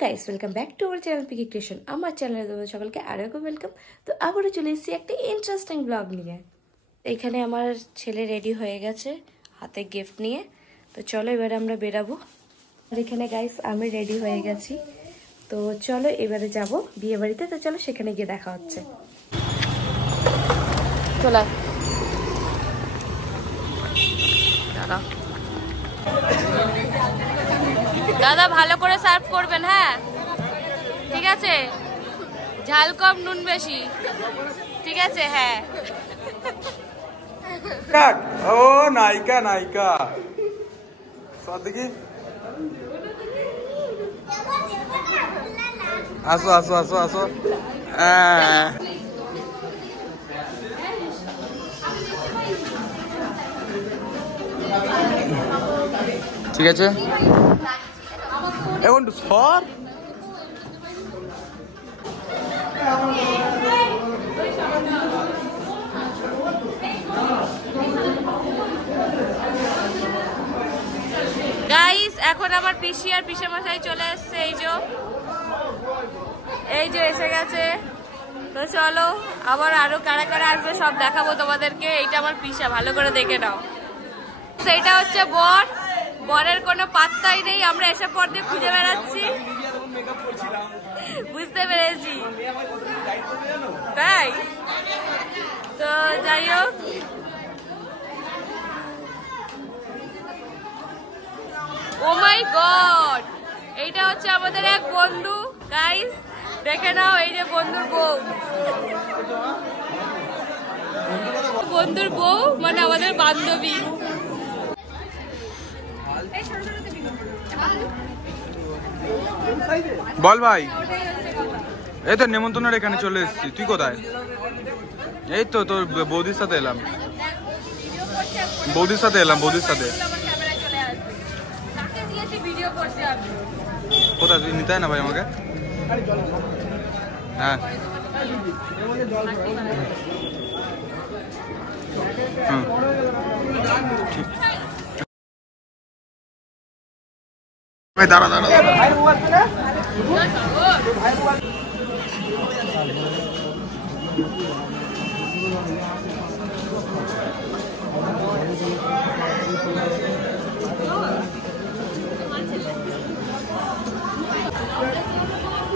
Guys, welcome back to our channel Piki creation. আমার চ্যানেলে তোমাদের সকলকে আরও একবার ওয়েলকাম। তো আবারও চলে এসেছি একটা ইন্টারেস্টিং ব্লগ নিয়ে। এখানে আমার ছেলে রেডি হয়ে গেছে হাতে গিফট নিয়ে। তো চলো এবারে আমরা বেরাবো। আর এখানে গাইস আমি রেডি হয়ে গেছি। তো চলো এবারে যাব বিয়ে বাড়িতে। তো চলো সেখানে গিয়ে দেখা হচ্ছে। চলো দাদা, দাদা ভালো করে সার্ভ করবেন, হ্যাঁ ঠিক আছে, ঝাল কম নুন বেশি, ঠিক আছে হ্যাঁ। ও নায়িকা নায়িকা দেখি, আসো আসো আসো আসো। ঠিক আছে এখন সর। গাইস এখন আমার পিসি আর পিসেমশাই চলে এসছে, এই যে এসে গেছে। তো চলো আবার আরো কারা কারা আসবে সব দেখাবো তোমাদেরকে। এইটা আমার পিসা, ভালো করে দেখে নাও। সেইটা হচ্ছে বর, বরের কোনো পাত্তাই নেই, আমরা এসব পর দিয়ে খুঁজে বেড়াচ্ছি, বুঝতে পেরেছি তাই। তো যাই হোক, ও মাই গড, এইটা হচ্ছে আমাদের এক বন্ধু। গাইস দেখে নাও, এই যে বন্ধুর বউ, বন্ধুর বউ মানে আমাদের বান্ধবী। বল ভাই, এই তো নেমন্তন্নের এখানে চলে এসেছি। তুই কোথায়? এই তো তোর বৌদির সাথে এলাম, বৌদির সাথে এলাম, বৌদির সাথে। কোথায় তুই নিতে হয় না ভাই আমাকে? হ্যাঁ দাঁড়া দাঁড়া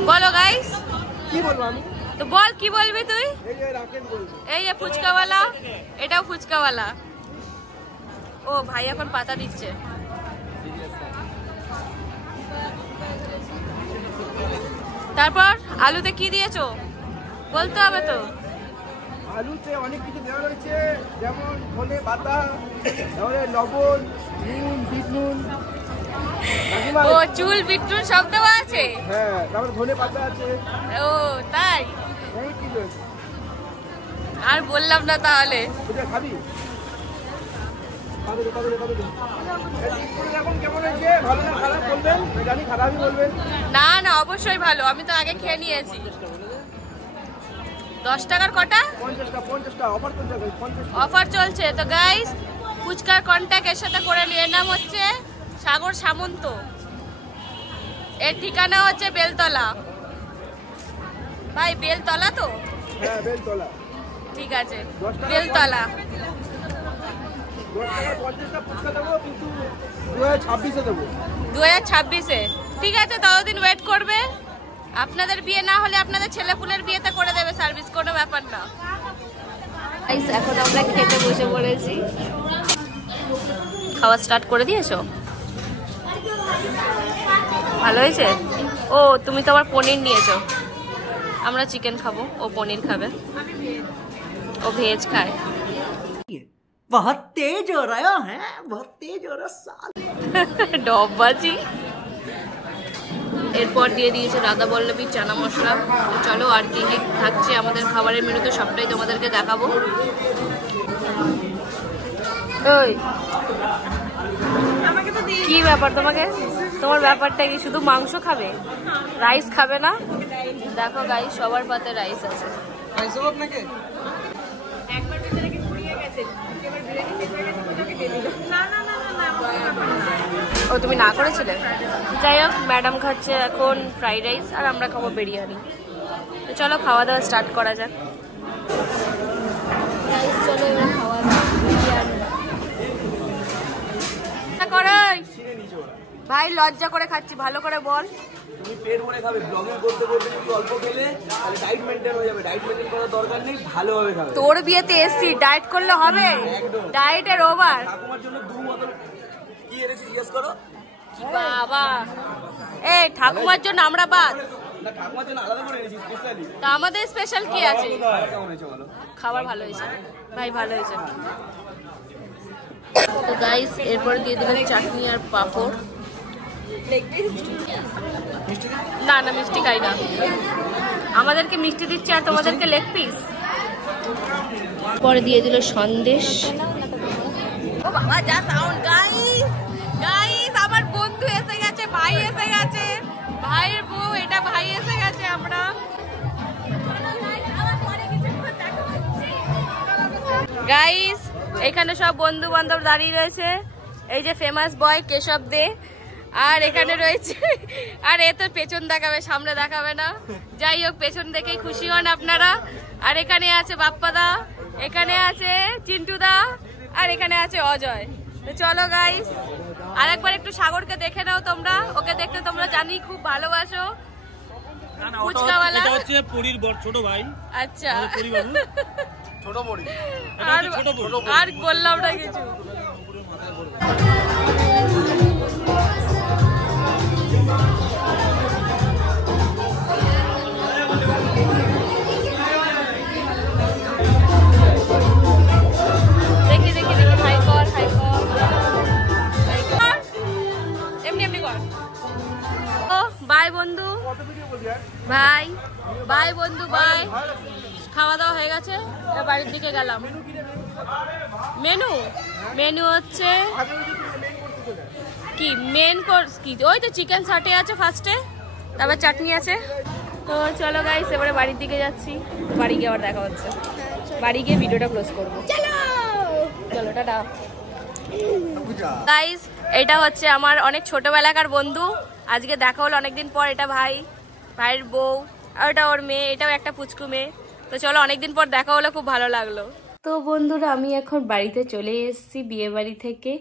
বলো গাইস, কি বলবো আমি? তো বল কি বলবি তুই? এই যে ফুচকাওয়ালা, এটাও ফুচকাওয়ালা। ও ভাই এখন পাতা দিচ্ছে। তারপর আলুতে কি দিয়েছো বলতে হবে তো। আলুতে অনেক কিছু দেওয়া রয়েছে, যেমন ধনে পাতা, তারপরে লবণ, নুন, বিট নুন, ও চুল বিট নুন সব দেওয়া আছে। হ্যাঁ তারপরে ধনে পাতা আছে। ও তাই, অনেক কিছু আছে। আর বললাম না তাহলে। এটা খাবি? এখন কেমন হয়েছে, ভালো না খারাপ বলবেন? জানি খারাপই বলবেন। না না অবশ্যই ভালো, আমি তো আগে খেয়ে নিয়েছি। 10 টাকার কটা? 50 টাকা অফার চলছে। অফার চলছে। তো গাইস ফুচকার কন্ট্যাক্ট এর সাথে করে নিয়ে, নাম হচ্ছে সাগর সামন্ত, এর ঠিকানা হচ্ছে বেলতলা। ভাই বেলতলা তো? হ্যাঁ বেলতলা। ঠিক আছে বেলতলা। 50 ফুচকা দেবো, কিন্তু 2026-এ দেবো। 2026-এ? ঠিক আছে, ততদিন ওয়েট করবে। আপনাদের বিয়ে না হলে আপনাদের ছেলেপুলের বিয়েতে করে দেবে সার্ভিস, কোনো ব্যাপার না। এখন আমরা খেতে বসে পড়েছি। খাওয়া স্টার্ট করে দিয়েছো? ভালো হয়েছে? ও তুমি তো আবার পনির নিয়েছো। আমরা চিকেন খাবো, ও পনির খাবে, ও ভেজ খায়। बहुत तेज हो रहा है, बहुत तेज हो रहा साल। ডববাজি। এরপর দিয়ে দিয়েছে রাধা বল্লভী চানা মশলা। চলো আর কি কি থাকছে আমাদের খাবারের মেনুতে সবটাই তোমাদেরকে দেখাবো। ওই কি ব্যাপার তোমাকে, তোমার ব্যাপারটা কি? শুধু মাংস খাবে, রাইস খাবে না? দেখো গাইস সবার পাতে রাইস আছে। একবার ভিতরে কি ফুরিয়ে গেছে, এবার বিরিয়ানি শেষ হয়ে গেছে, না না না না না, ও তুমি না করেছিলে? যাই হোক, ম্যাডাম খাচ্ছে এখন ফ্রাইড রাইস আর আমরা খাবো বিরিয়ানি। তো চলো খাওয়া দাওয়া স্টার্ট করা যাক। চলো এবার খাওয়া দাওয়া বিরিয়ানি করাই। ভাই লজ্জা করে খাচ্ছি, ভালো করে বল। তুমি পেট ভরে খাবে, ব্লগিং করতে করতে যদি অল্প খেলে তাহলে ডায়েট মেইনটেইন হয়ে যাবে। ডায়েট মেইনটেইন করার দরকার নেই, ভালোভাবে খাবে। তোর বিয়েতে এসছি, ডায়েট করলে হবে? ডায়েটের ওভার। ঠাকুমার জন্য 2 বোতল কি এনেছি জিজ্ঞেস করো। বাবা, এই ঠাকুমার জন্য আমরা বাদ না, ঠাকুমার জন্য আলাদা করে এনেছি স্পেশালি। তা আমাদের স্পেশাল কি আছে? কেমন হয়েছে বলো? খাবার ভালো হয়েছে ভাই, ভালো হয়েছে। তো গাইস এরপর দিয়ে দিলাম চাটনি আর পাঁপড়। না না, মিষ্টি খাই না। আমাদেরকে মিষ্টি দিচ্ছে আর তোমাদেরকে লেগ পিস। পরে দিয়ে দিল সন্দেশ। ও বাবা, যা সাউন্ড! গাইস গাইস, আমার বন্ধু এসে গেছে, ভাই এসে গেছে, ভাইয়ের বউ, এটা ভাই এসে গেছে। আমরা গাইস এখানে সব বন্ধু বান্ধব দাঁড়িয়ে রয়েছে। এই যে ফেমাস বয় কেশব দে, আর এখানে রয়েছে, আর এ তো পেছন দেখাবে, সামনে দেখাবে না। যাই হোক, পেছন দেখেই খুশি হন আপনারা। আর এখানে আছে বাপ্পাদা, এখানে আছে চিন্টুদা, আর এখানে আছে অজয়। তো চলো গাইস, আর একবার একটু সাগরকে দেখে নাও তোমরা। ওকে দেখতে তোমরা জানি খুব ভালোবাসো। ফুচকাওয়ালা হচ্ছে পুরীর বড় ছোট ভাই। আচ্ছা, ছোট বড়ি আর বললাম না কিছু। দেখি দেখি দেখি, হাই কর হাই কর, এমনি এমনি কর। ও বাই বন্ধু, ভাই বাই বন্ধু, বাই। খাওয়া দাওয়া হয়ে গেছে, এবার বাড়ির দিকে গেলাম। মেনু মেনু হচ্ছে কি মেন কোর্স কি, ওই তো চিকেন সাটে আছে ফার্স্টে, তারপর চাটনি আছে। তো চলো গাইস, এবারে বাড়ির দিকে যাচ্ছি। বাড়ি গিয়ে আবার দেখা হচ্ছে, বাড়ি গিয়ে ভিডিওটা ক্লোজ করবো। চলো টাটা গাইস। এটা হচ্ছে আমার অনেক ছোটবেলাকার বন্ধু, আজকে দেখা হলো অনেকদিন পর। এটা ভাই, ভাইয়ের বউ, আর ওটা ওর মেয়ে, এটাও একটা পুচকু মেয়ে। তো চলো, অনেকদিন পর দেখা হলো, খুব ভালো লাগলো। তো বন্ধুরা, আমি এখন বাড়িতে চলে এসেছি বিয়ে বাড়ি থেকে।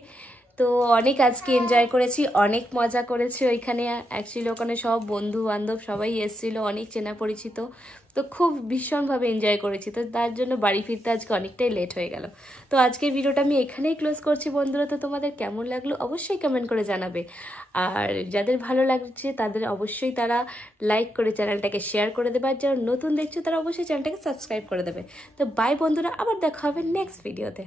তো অনেক আজকে এনজয় করেছি, অনেক মজা করেছি ওইখানে। অ্যাকচুয়ালি ওখানে সব বন্ধু বান্ধব সবাই এসেছিলো, অনেক চেনা পরিচিত। তো খুব ভীষণভাবে এনজয় করেছি। তো তার জন্য বাড়ি ফিরতে আজকে অনেকটাই লেট হয়ে গেল। তো আজকের ভিডিওটা আমি এখানেই ক্লোজ করছি বন্ধুরা। তো তোমাদের কেমন লাগলো অবশ্যই কমেন্ট করে জানাবে। আর যাদের ভালো লাগছে তাদের অবশ্যই তারা লাইক করে চ্যানেলটাকে শেয়ার করে দেবে। আর যারা নতুন দেখছো তারা অবশ্যই চ্যানেলটাকে সাবস্ক্রাইব করে দেবে। তো বাই বন্ধুরা, আবার দেখা হবে নেক্সট ভিডিওতে।